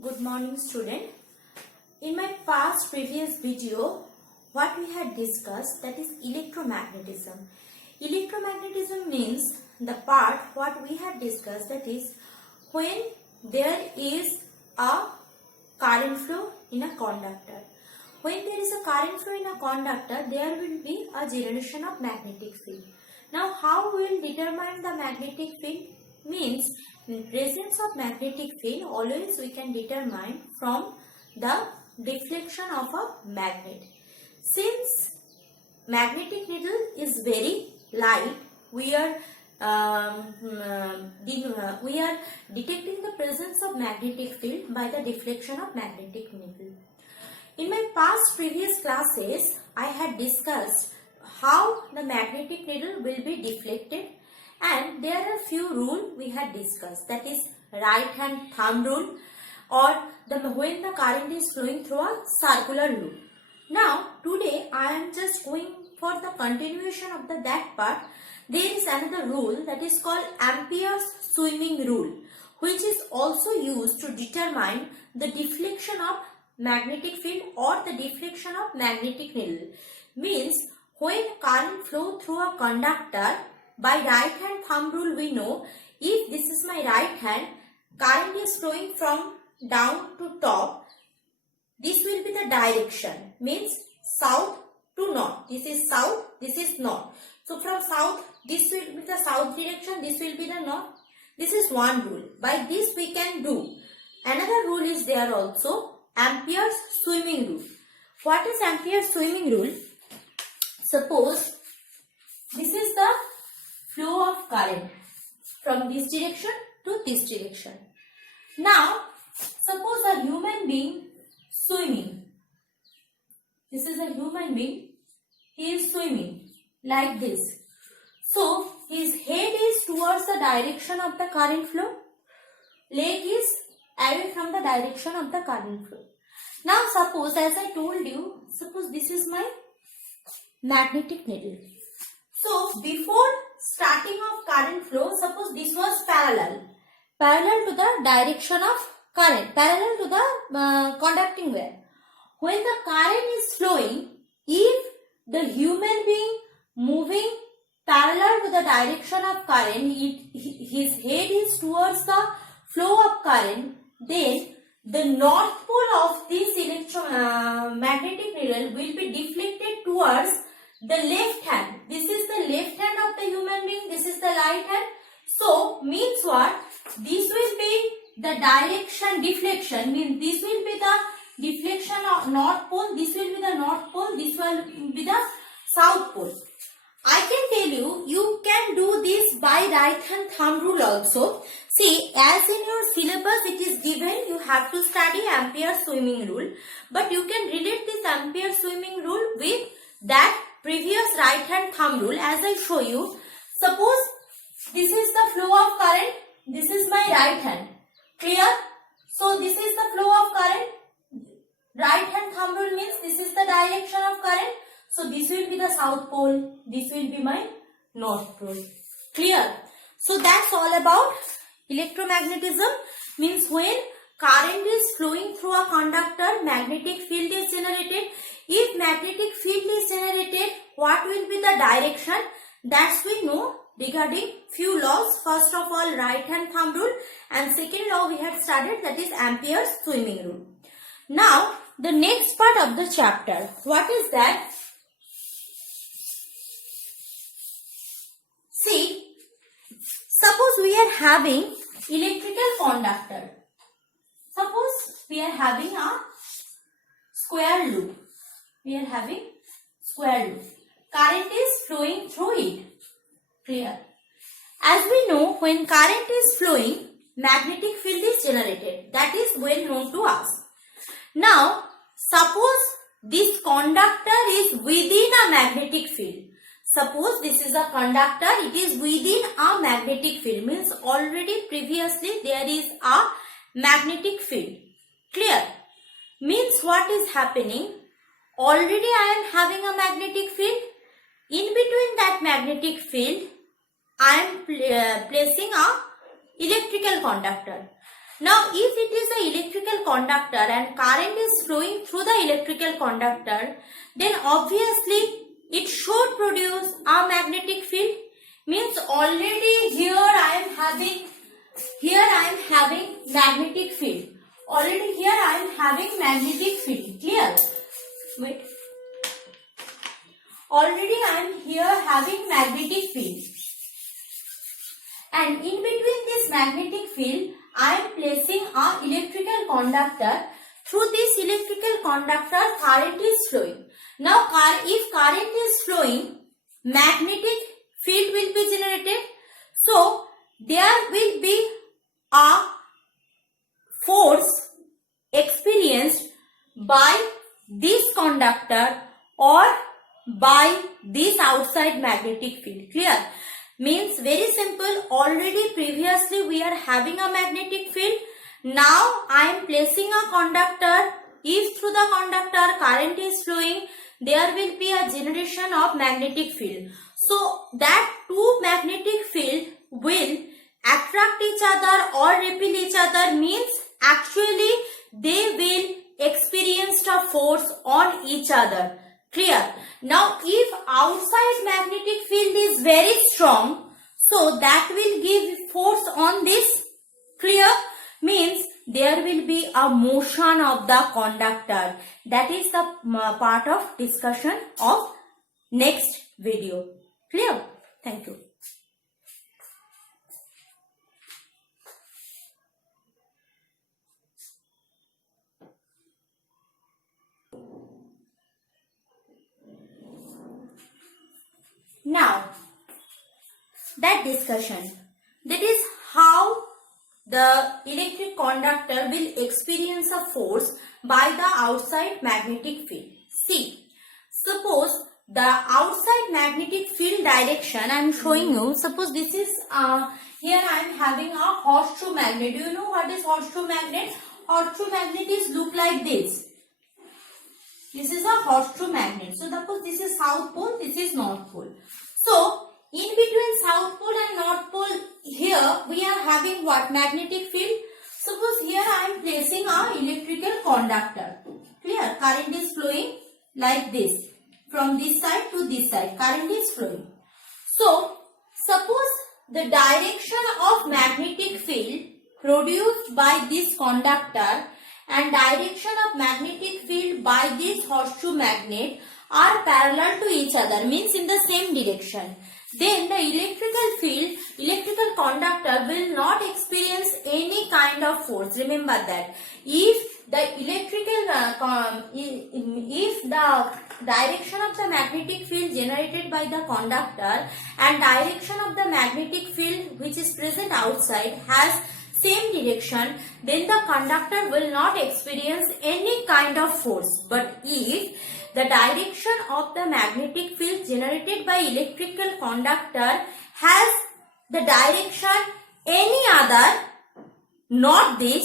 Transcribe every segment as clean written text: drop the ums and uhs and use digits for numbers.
Good morning, student. In my previous video, what we had discussed, that is electromagnetism. Electromagnetism means the part what we had discussed, that is when there is a current flow in a conductor. When there is a current flow in a conductor, there will be a generation of magnetic field. Now, how we will determine the magnetic field? Means in presence of magnetic field, always we can determine from the deflection of a magnet. Since magnetic needle is very light, we are detecting the presence of magnetic field by the deflection of magnetic needle. In my previous classes, I had discussed how the magnetic needle will be deflected, and there are few rules we had discussed, that is right hand thumb rule, or when the current is flowing through a circular loop. Now today I am just going for the continuation of that part. There is another rule that is called Ampere's swimming rule, which is also used to determine the deflection of magnetic field or the deflection of magnetic needle. Means when current flow through a conductor, by right hand thumb rule we know, if this is my right hand, current is flowing from down to top, this will be the direction, means south to north. This is south, this is north. So from south, this will be the south direction, this will be the north. This is one rule. By this we can do. Another rule is there also, Ampere's swimming rule. What is Ampere's swimming rule? Suppose this is the flow of current from this direction to this direction. Now, suppose a human being swimming. This is a human being. He is swimming like this. So, his head is towards the direction of the current flow. Leg is away from the direction of the current flow. Now, suppose, as I told you, suppose this is my magnetic needle. So, before starting of current flow, suppose this was parallel to the direction of current, parallel to the conducting wire. When the current is flowing, if the human being moving parallel to the direction of current, his head is towards the flow of current, then the north pole of this magnetic needle will be deflected towards the left hand. This is the left hand of the human being, this is the right hand. So, means what? This will be the direction deflection, means this will be the deflection of north pole, this will be the north pole, this will be the south pole. I can tell you, you can do this by right hand thumb rule also. See, as in your syllabus it is given, you have to study Ampere's swimming rule. But you can relate this Ampere's swimming rule with that previous right hand thumb rule as I show you. Suppose this is the flow of current, this is my right hand. Clear? So this is the flow of current. Right hand thumb rule means this is the direction of current. So this will be the south pole, this will be my north pole. Clear? So that's all about electromagnetism. Means when current is flowing through a conductor, magnetic field is generated. If magnetic field is generated, what will be the direction? That's we know regarding few laws. First of all, right hand thumb rule, and second law we had studied, that is Ampere's swimming rule. Now, the next part of the chapter, what is that? See, suppose we are having electrical conductor. Suppose we are having a square loop. We are having square loop. Current is flowing through it. Clear? As we know, when current is flowing, magnetic field is generated. That is well known to us. Now, suppose this conductor is within a magnetic field. Suppose this is a conductor, it is within a magnetic field. Means already previously there is a magnetic field. Clear? Means what is happening? Already I am having a magnetic field. In between that magnetic field, I am placing a electrical conductor. Now if it is an electrical conductor and current is flowing through the electrical conductor, then obviously it should produce a magnetic field. Means already here I am having magnetic field. Already here I am having magnetic field. Clear? Wait. Already I am here having magnetic field. And in between this magnetic field, I am placing a electrical conductor. Through this electrical conductor, current is flowing. Now, if current is flowing, magnetic field will be generated. So, there will be a force experienced by this conductor or by this outside magnetic field. Clear? Means very simple. Already previously we are having a magnetic field. Now I am placing a conductor. If through the conductor current is flowing, there will be a generation of magnetic field. So that two magnetic field will attract each other or repel each other, means actually they will experience a force on each other. Clear? Now if outside magnetic field is very strong, so that will give force on this. Clear? Means there will be a motion of the conductor. That is the part of discussion of next video. Clear? Thank you. Now, that discussion, that is how the electric conductor will experience a force by the outside magnetic field. See, suppose the outside magnetic field direction I am showing you. Suppose this is, here I am having a horseshoe magnet. Do you know what is horseshoe magnet? Horseshoe magnet is look like this. This is a horseshoe magnet. So suppose this is south pole, this is north pole. So in between south pole and north pole, here we are having what? Magnetic field. Suppose here I am placing a electrical conductor. Clear? Current is flowing like this. From this side to this side, current is flowing. So suppose the direction of magnetic field produced by this conductor and direction of magnetic field by this horseshoe magnet are parallel to each other, means in the same direction. Then the electrical conductor will not experience any kind of force. Remember that. If the direction of the magnetic field generated by the conductor and direction of the magnetic field which is present outside has same direction, then the conductor will not experience any kind of force. But if the direction of the magnetic field generated by electrical conductor has the direction any other, not this,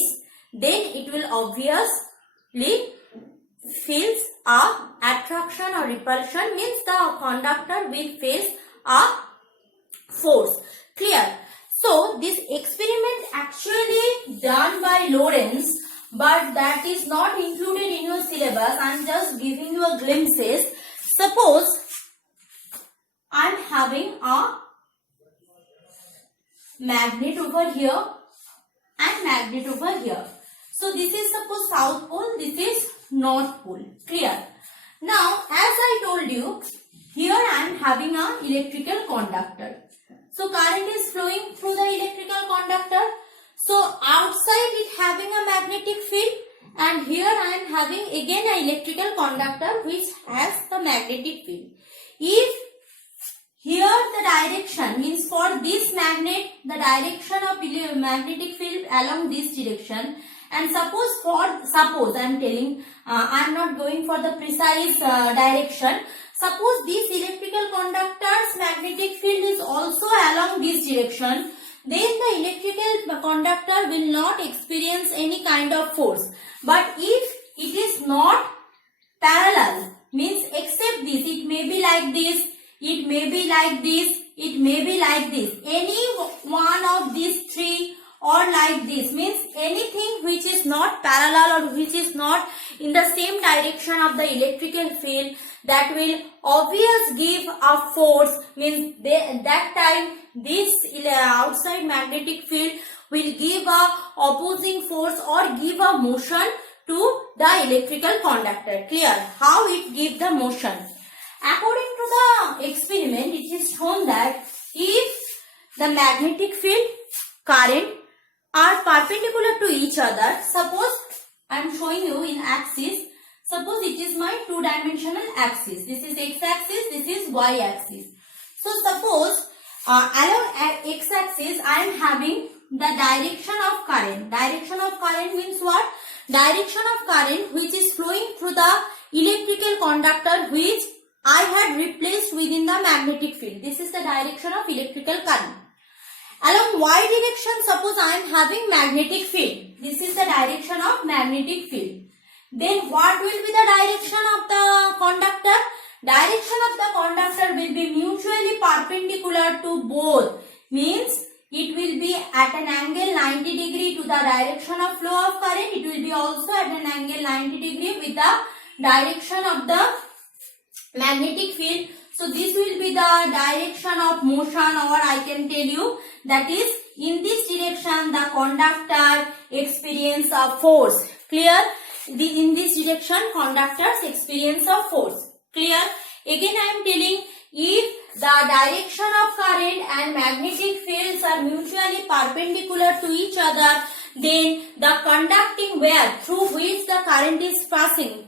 then it will obviously feels a attraction or repulsion, means the conductor will face a force. Clear? So this experiment actually done by Lorentz, but that is not included in your syllabus. I am just giving you a glimpses. Suppose I am having a magnet over here and magnet over here. So this is suppose south pole, this is north pole. Clear? Now as I told you, here I am having a electrical conductor. So current is flowing through the electrical conductor. So outside it having a magnetic field, and here I am having again an electrical conductor which has the magnetic field. If here the direction means for this magnet, the direction of magnetic field along this direction, and suppose I am telling, I am not going for the precise direction. Suppose this electrical conductor's magnetic field is also along this direction, then the electrical conductor will not experience any kind of force. But if it is not parallel, means except this, it may be like this, it may be like this, it may be like this. Any one of these three or like this, means anything which is not parallel or which is not in the same direction of the electrical field, that will obvious give a force, means that time this outside magnetic field will give a opposing force or give a motion to the electrical conductor. Clear? How it gives the motion? According to the experiment, it is shown that if the magnetic field, current are perpendicular to each other, suppose I am showing you in axis, suppose it is my two-dimensional axis. This is x-axis, this is y-axis. So suppose along x-axis I am having the direction of current. Direction of current means what? Direction of current which is flowing through the electrical conductor which I had replaced within the magnetic field. This is the direction of electrical current. Along y direction, suppose I am having magnetic field. This is the direction of magnetic field. Then what will be the direction of the conductor? Direction of the conductor will be mutually perpendicular to both. Means it will be at an angle 90 degree to the direction of flow of current. It will be also at an angle 90 degree with the direction of the magnetic field. So this will be the direction of motion, or I can tell you that is in this direction the conductor experience a force. Clear? In this direction conductors experience a force. Clear? Again I am telling, if the direction of current and magnetic fields are mutually perpendicular to each other, then the conducting wire through which the current is passing,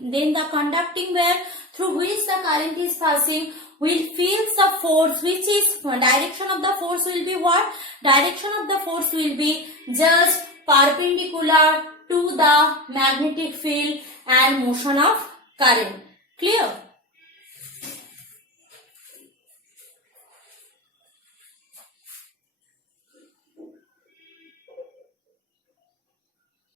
will feel the force, which is direction of the force will be what? Direction of the force will be just perpendicular to the magnetic field and motion of current. Clear?